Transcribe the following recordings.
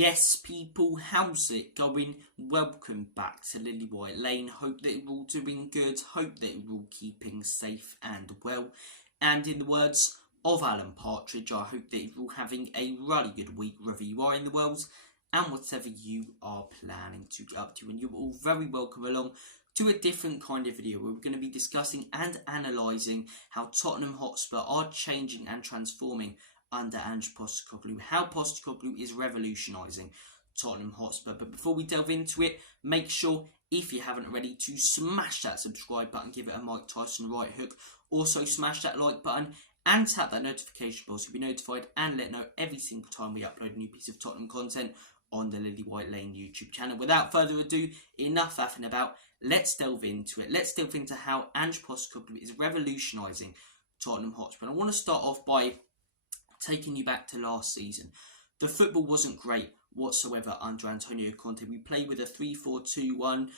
Yes, people, how's it going? Welcome back to Lily White Lane. Hope that you're all doing good. Hope that you're all keeping safe and well. And in the words of Alan Partridge, I hope that you're all having a really good week wherever you are in the world and whatever you are planning to get up to. And you're all very welcome along to a different kind of video where we're going to be discussing and analysing how Tottenham Hotspur are changing and transforming under Ange Postecoglou, how Postecoglou is revolutionising Tottenham Hotspur. But before we delve into it, make sure, if you haven't already, to smash that subscribe button, give it a Mike Tyson right hook. Also smash that like button and tap that notification bell so you'll be notified and let know every single time we upload a new piece of Tottenham content on the Lily White Lane YouTube channel. Without further ado, enough faffing about, let's delve into it. Let's delve into how Ange Postecoglou is revolutionising Tottenham Hotspur. And I want to start off by taking you back to last season. The football wasn't great whatsoever under Antonio Conte. We played with a 3-4-2-1.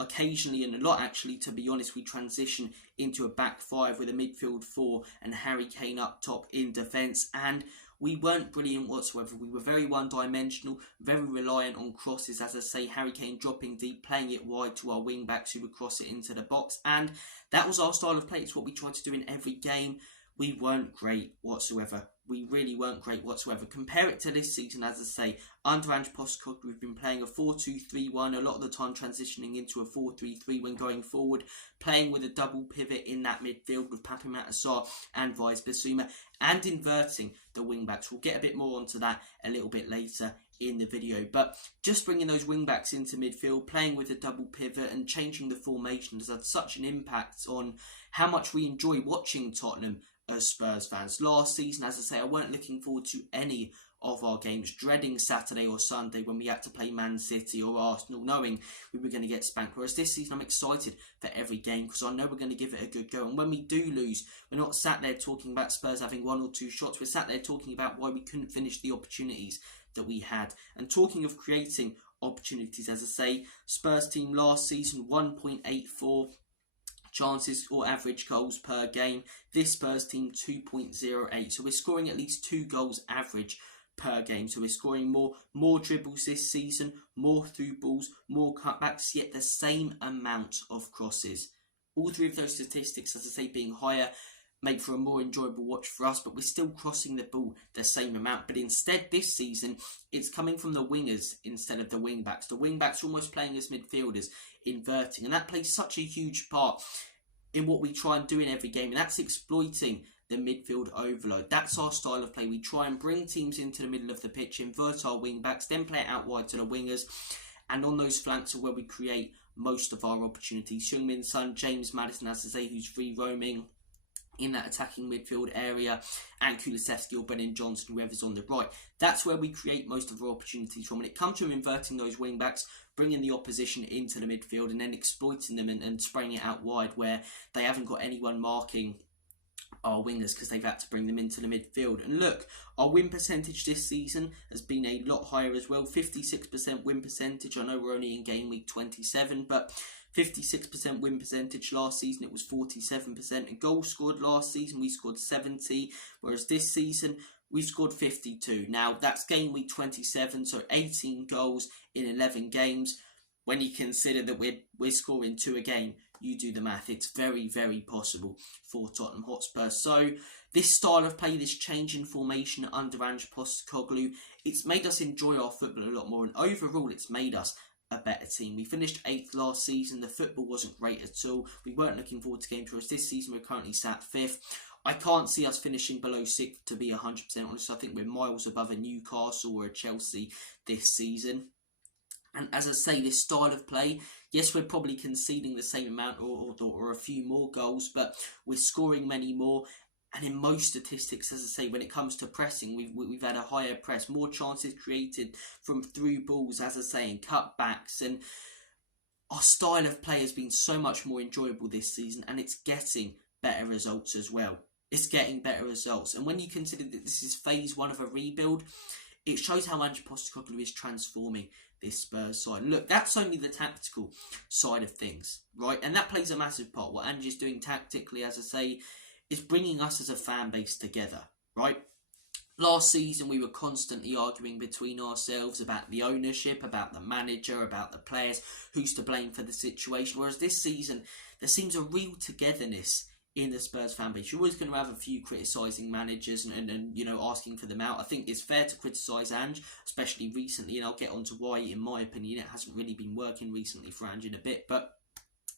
Occasionally, and a lot actually, to be honest, we transition into a back five with a midfield four and Harry Kane up top in defence. And we weren't brilliant whatsoever. We were very one-dimensional, very reliant on crosses. As I say, Harry Kane dropping deep, playing it wide to our wing-backs who would cross it into the box. And that was our style of play. It's what we tried to do in every game. We weren't great whatsoever. We really weren't great whatsoever. Compare it to this season, as I say, under Ange Postecoglou, we've been playing a 4-2-3-1, a lot of the time transitioning into a 4-3-3 when going forward, playing with a double pivot in that midfield with Pape Matar and Vice Bissouma, and inverting the wing-backs. We'll get a bit more onto that a little bit later in the video, but just bringing those wing-backs into midfield, playing with a double pivot and changing the formation has had such an impact on how much we enjoy watching Tottenham as Spurs fans. Last season, as I say, I weren't looking forward to any of our games, dreading Saturday or Sunday when we had to play Man City or Arsenal, knowing we were going to get spanked. Whereas this season, I'm excited for every game because I know we're going to give it a good go. And when we do lose, we're not sat there talking about Spurs having one or two shots. We're sat there talking about why we couldn't finish the opportunities that we had. And talking of creating opportunities, as I say, Spurs team last season, 1.84 chances or average goals per game. This Spurs team 2.08. So we're scoring at least 2 goals average per game. So we're scoring more dribbles this season, more through balls, more cutbacks, yet the same amount of crosses. All three of those statistics, as I say, being higher, make for a more enjoyable watch for us, but we're still crossing the ball the same amount. But instead, this season, it's coming from the wingers instead of the wing-backs. The wing-backs are almost playing as midfielders, inverting, and that plays such a huge part in what we try and do in every game, and that's exploiting the midfield overload. That's our style of play. We try and bring teams into the middle of the pitch, invert our wing-backs, then play it out wide to the wingers, and on those flanks are where we create most of our opportunities. Heung-min Son, James Maddison, as I say, who's free roaming in that attacking midfield area, and Kulusevski or Brennan Johnson, whoever's on the right. That's where we create most of our opportunities from. When it comes to inverting those wing-backs, bringing the opposition into the midfield and then exploiting them and spraying it out wide where they haven't got anyone marking our wingers because they've had to bring them into the midfield. And look, our win percentage this season has been a lot higher as well. 56% win percentage. I know we're only in game week 27, but 56% win percentage. Last season it was 47%. And goals scored last season we scored 70, whereas this season we've scored 52. Now that's game week 27, so 18 goals in 11 games. When you consider that we're scoring 2 a game, you do the math. It's very, very possible for Tottenham Hotspur. So this style of play, this change in formation under Ange Postecoglou, it's made us enjoy our football a lot more, and overall it's made us a better team. We finished 8th last season. The football wasn't great at all. We weren't looking forward to games, whereas this season we're currently sat 5th. I can't see us finishing below 6th, to be 100% honest. I think we're miles above a Newcastle or a Chelsea this season. And as I say, this style of play, yes, we're probably conceding the same amount or a few more goals, but we're scoring many more. And in most statistics, as I say, when it comes to pressing, we've had a higher press, more chances created from through balls, as I say, and cutbacks. And our style of play has been so much more enjoyable this season, and it's getting better results as well. It's getting better results. And when you consider that this is phase 1 of a rebuild, it shows how Ange Postecoglou is transforming this Spurs side. Look, that's only the tactical side of things, right? And that plays a massive part. What Ange is doing tactically, as I say, is bringing us as a fan base together, right? Last season, we were constantly arguing between ourselves about the ownership, about the manager, about the players, who's to blame for the situation. Whereas this season, there seems a real togetherness in the Spurs fan base. You're always going to have a few criticising managers and you know, asking for them out. I think it's fair to criticise Ange, especially recently, and I'll get on to why, in my opinion, it hasn't really been working recently for Ange in a bit. But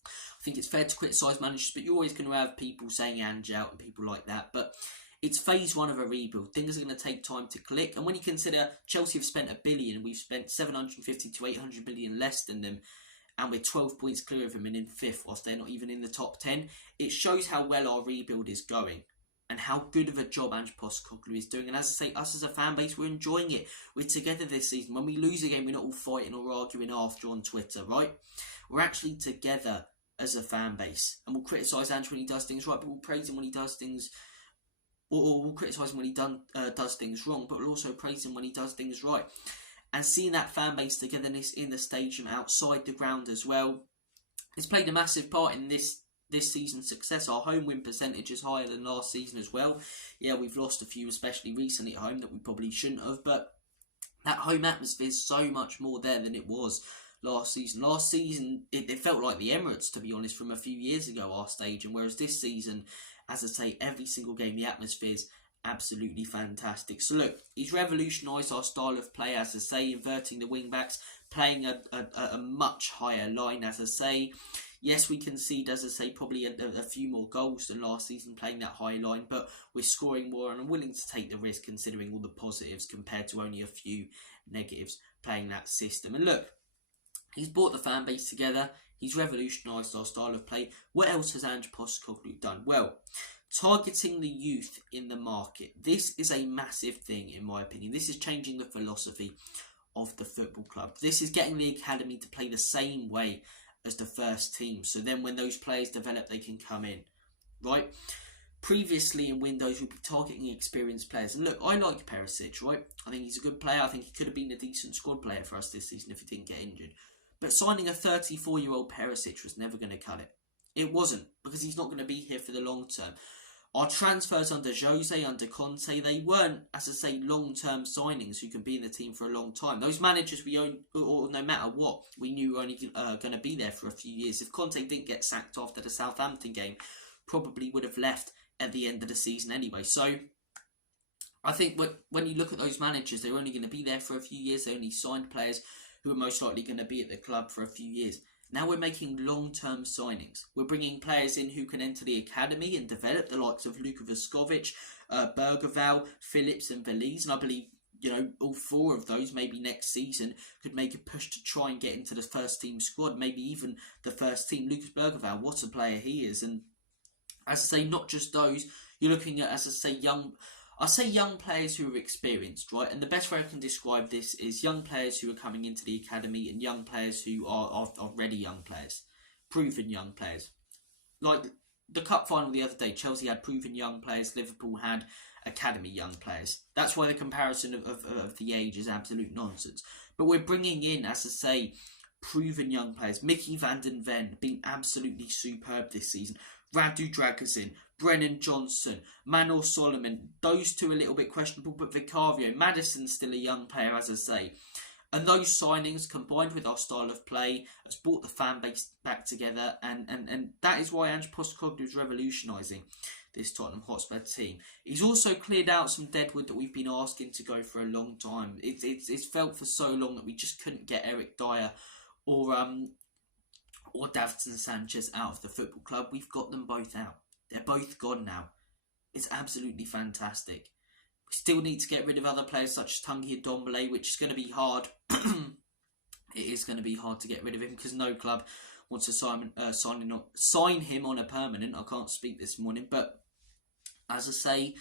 I think it's fair to criticise managers, but you're always going to have people saying Ange out and people like that. But it's phase one of a rebuild. Things are going to take time to click. And when you consider Chelsea have spent $1 billion, we've spent 750 to 800 million less than them, and we're 12 points clear of them and in 5th, whilst they're not even in the top 10. It shows how well our rebuild is going and how good of a job Ange Postecoglou is doing. And as I say, us as a fan base, we're enjoying it. We're together this season. When we lose a game, we're not all fighting or arguing after on Twitter, right? We're actually together as a fan base. And we'll criticise Ange when he does things right, but we'll praise him when he does things... Or we'll criticise him when he does things wrong, but we'll also praise him when he does things right. And seeing that fan base togetherness in the stadium, outside the ground as well, has played a massive part in this season's success. Our home win percentage is higher than last season as well. Yeah, we've lost a few, especially recently at home, that we probably shouldn't have, but that home atmosphere is so much more there than it was last season. Last season, it felt like the Emirates, to be honest, from a few years ago, our stadium, whereas this season, as I say, every single game, the atmosphere is absolutely fantastic. So look, he's revolutionised our style of play, as I say, inverting the wing-backs, playing a much higher line, as I say. Yes, we concede, as I say, probably a few more goals than last season playing that high line, but we're scoring more, and I'm willing to take the risk considering all the positives compared to only a few negatives playing that system. And look, he's brought the fan base together. He's revolutionised our style of play. What else has Ange Postecoglou done? Well, targeting the youth in the market. This is a massive thing, in my opinion. This is changing the philosophy of the football club. This is getting the academy to play the same way as the first team. So then when those players develop, they can come in, right? Previously in windows, we'd be targeting experienced players. And look, I like Perisic, right? I think he's a good player. I think he could have been a decent squad player for us this season if he didn't get injured. But signing a 34-year-old Perisic was never going to cut it. It wasn't, because he's not going to be here for the long term. Our transfers under Jose, under Conte, they weren't, as I say, long-term signings who can be in the team for a long time. Those managers we own, or no matter what, we knew were only going to be there for a few years. If Conte didn't get sacked after the Southampton game, probably would have left at the end of the season anyway. So I think when you look at those managers, they're only going to be there for a few years. They only signed players who are most likely going to be at the club for a few years. Now we're making long-term signings. We're bringing players in who can enter the academy and develop, the likes of Luka Vuskovic, Bergevall, Phillips and Veliz. And I believe, you know, all 4 of those, maybe next season, could make a push to try and get into the first team squad, maybe even the first team. Lucas Bergevall, what a player he is. And as I say, not just those, you're looking at, as I say, young players who are experienced, right? And the best way I can describe this is young players who are coming into the academy and young players who are already young players, proven young players. Like the cup final the other day, Chelsea had proven young players, Liverpool had academy young players. That's why the comparison of the age is absolute nonsense. But we're bringing in, as I say, proven young players. Mickey van den Ven been absolutely superb this season. Radu Dragazin, Brennan Johnson, Manor Solomon, those 2 a little bit questionable, but Vicario, Maddison's still a young player, as I say. And those signings, combined with our style of play, has brought the fan base back together, and that is why Ange Postecoglou is revolutionising this Tottenham Hotspur team. He's also cleared out some deadwood that we've been asking to go for a long time. It's felt for so long that we just couldn't get Eric Dyer or Davinson Sanchez out of the football club. We've got them both out. They're both gone now. It's absolutely fantastic. We still need to get rid of other players such as Tanguy Ndombele, which is going to be hard. It is going to be hard to get rid of him because no club wants to sign him on a permanent. I can't speak this morning, but as I say,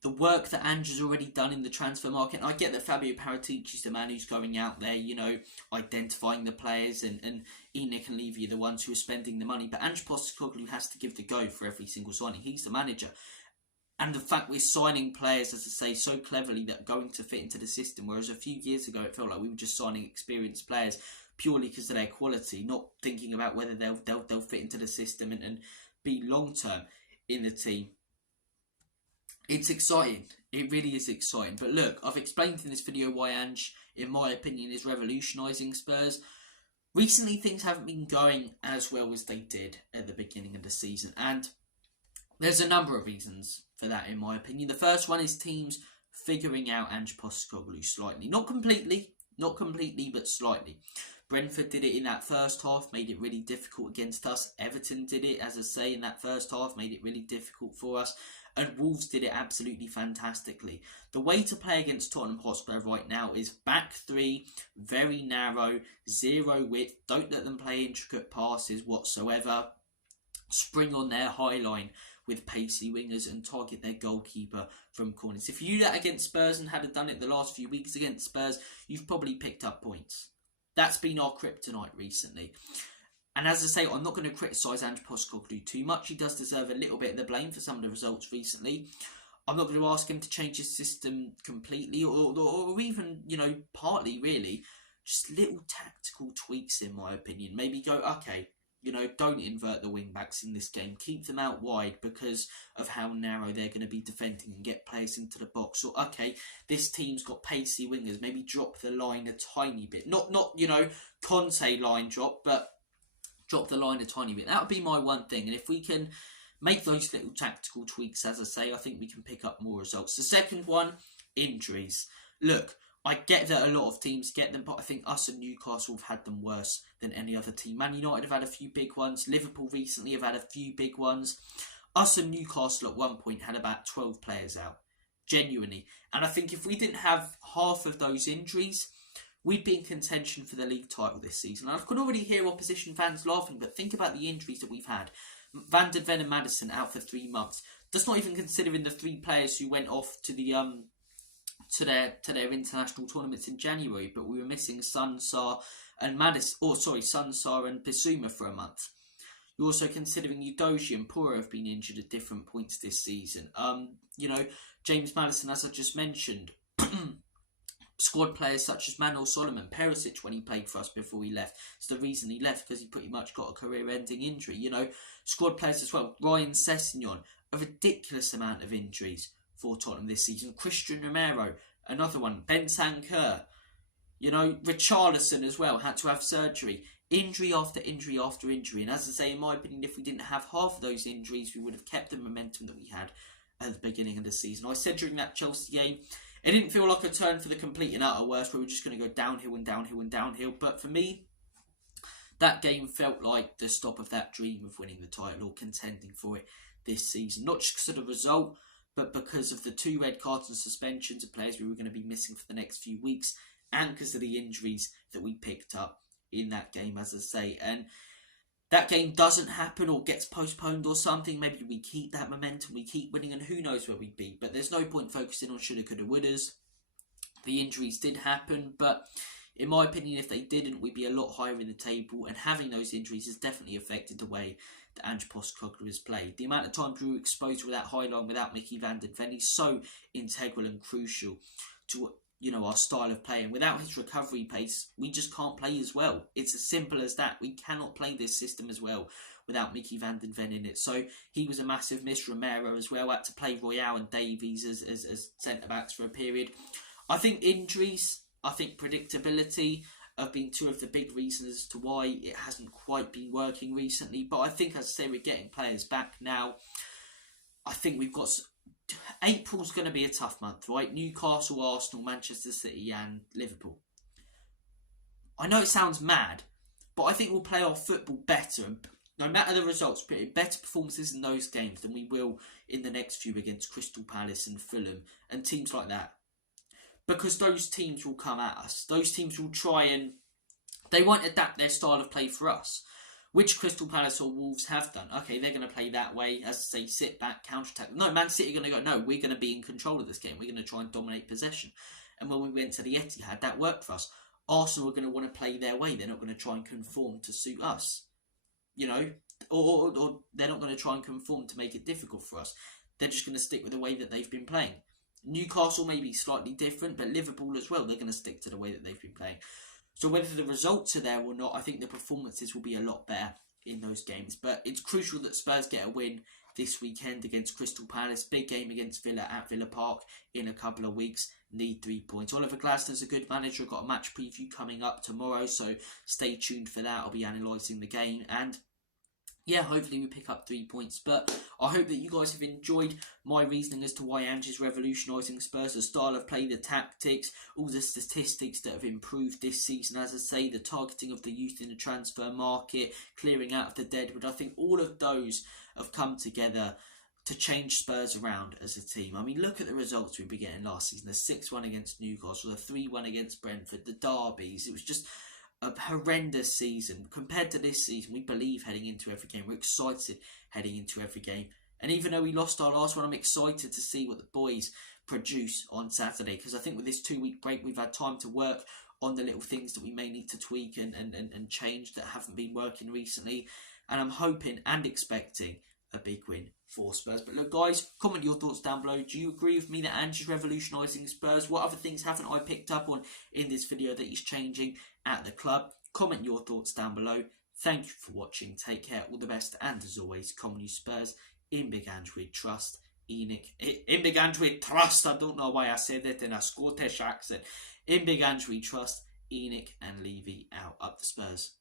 the work that Ange has already done in the transfer market, and I get that Fabio Paratici is the man who's going out there, you know, identifying the players, and Enoch and Levy are the ones who are spending the money, but Ange Postecoglou has to give the go for every single signing. He's the manager. And the fact we're signing players, as I say, so cleverly that are going to fit into the system, whereas a few years ago it felt like we were just signing experienced players purely because of their quality, not thinking about whether they'll fit into the system and be long-term in the team. It's exciting. It really is exciting. But look, I've explained in this video why Ange, in my opinion, is revolutionising Spurs. Recently, things haven't been going as well as they did at the beginning of the season. And there's a number of reasons for that, in my opinion. The first one is teams figuring out Ange Postecoglou slightly. Not completely, but slightly. Brentford did it in that first half, made it really difficult against us. Everton did it, as I say, in that first half, made it really difficult for us. And Wolves did it absolutely fantastically. The way to play against Tottenham Hotspur right now is back three, very narrow, zero width. Don't let them play intricate passes whatsoever. Spring on their high line with pacey wingers and target their goalkeeper from corners. If you do that against Spurs and had done it the last few weeks against Spurs, you've probably picked up points. That's been our kryptonite recently. And as I say, I'm not going to criticise Ange Postecoglou too much. He does deserve a little bit of the blame for some of the results recently. I'm not going to ask him to change his system completely or even, partly really. Just little tactical tweaks in my opinion. Maybe go, okay, don't invert the wing-backs in this game. Keep them out wide because of how narrow they're going to be defending and get players into the box. Or, okay, this team's got pacey wingers. Maybe drop the line a tiny bit. Not Conte line drop, but drop the line a tiny bit. That would be my one thing. And if we can make those little tactical tweaks, as I say, I think we can pick up more results. The second one, injuries. Look, I get that a lot of teams get them, but I think us and Newcastle have had them worse than any other team. Man United have had a few big ones. Liverpool recently have had a few big ones. Us and Newcastle at one point had about 12 players out. Genuinely. And I think if we didn't have half of those injuries, we'd be in contention for the league title this season. And I could already hear opposition fans laughing, but think about the injuries that we've had. Van der Ven and Maddison out for 3 months. That's not even considering the 3 players who went off to the to their international tournaments in January, but we were missing Sun, Sarr and Bissouma for a month. You're also considering Udogie and Pura have been injured at different points this season. James Maddison, as I just mentioned, squad players such as Manuel Solomon, Perisic when he played for us before he left. It's the reason he left, because he pretty much got a career-ending injury. Squad players as well. Ryan Sessegnon, a ridiculous amount of injuries for Tottenham this season. Christian Romero, another one. Bentancur, Richarlison as well, had to have surgery. Injury after injury after injury. And as I say, in my opinion, if we didn't have half of those injuries, we would have kept the momentum that we had at the beginning of the season. I said during that Chelsea game, it didn't feel like a turn for the complete and utter worst, where we're just going to go downhill and downhill and downhill. But for me, that game felt like the stop of that dream of winning the title or contending for it this season. Not just because of the result, but because of the 2 red cards and suspensions of players we were going to be missing for the next few weeks, and because of the injuries that we picked up in that game, as I say. And that game doesn't happen or gets postponed or something, maybe we keep that momentum, we keep winning, and who knows where we'd be. But there's no point focusing on shoulda, coulda, wouldas. The injuries did happen, but in my opinion, if they didn't, we'd be a lot higher in the table, and having those injuries has definitely affected the way that Ange Postecoglou has played. The amount of times we were exposed with that high line without Mickey van der Ven is so integral and crucial to our style of play, and without his recovery pace, we just can't play as well. It's as simple as that. We cannot play this system as well without Mickey van der Ven in it. So he was a massive miss. Romero as well had to play Royale and Davies as centre-backs for a period. I think injuries, I think predictability have been 2 of the big reasons as to why it hasn't quite been working recently. But I think, as I say, we're getting players back now. I think we've got... April's going to be a tough month, right? Newcastle, Arsenal, Manchester City and Liverpool. I know it sounds mad, but I think we'll play our football better. And no matter the results, better performances in those games than we will in the next few against Crystal Palace and Fulham and teams like that. Because those teams will come at us. Those teams will try and... They won't adapt their style of play for us, which Crystal Palace or Wolves have done. Okay, they're going to play that way, as I say, sit back, counter-attack. No, Man City are going to go, no, we're going to be in control of this game. We're going to try and dominate possession. And when we went to the Etihad, that worked for us. Arsenal are going to want to play their way. They're not going to try and conform to suit us. Or they're not going to try and conform to make it difficult for us. They're just going to stick with the way that they've been playing. Newcastle may be slightly different, but Liverpool as well, they're going to stick to the way that they've been playing. So whether the results are there or not, I think the performances will be a lot better in those games. But it's crucial that Spurs get a win this weekend against Crystal Palace. Big game against Villa at Villa Park in a couple of weeks. Need 3 points. Oliver Glasner's a good manager. Got a match preview coming up tomorrow, so stay tuned for that. I'll be analysing the game, and yeah, hopefully we pick up 3 points. But I hope that you guys have enjoyed my reasoning as to why Ange is revolutionising Spurs, the style of play, the tactics, all the statistics that have improved this season. As I say, the targeting of the youth in the transfer market, clearing out of the deadwood. I think all of those have come together to change Spurs around as a team. I mean, look at the results we've been getting last season. The 6-1 against Newcastle, the 3-1 against Brentford, the derbies. It was just a horrendous season. Compared to this season, we believe heading into every game. We're excited heading into every game. And even though we lost our last one, I'm excited to see what the boys produce on Saturday. Because I think with this 2-week break, we've had time to work on the little things that we may need to tweak and change that haven't been working recently. And I'm hoping and expecting a big win for Spurs. But look, guys, comment your thoughts down below. Do you agree with me that Ange is revolutionising Spurs? What other things haven't I picked up on in this video that he's changing at the club? Comment your thoughts down below. Thank you for watching. Take care. All the best. And as always, come on, Spurs. In Big Ange we trust. In Big Ange we trust. I don't know why I said that in a Scottish accent. In Big Ange we trust. Enoch and Levy out. Up the Spurs.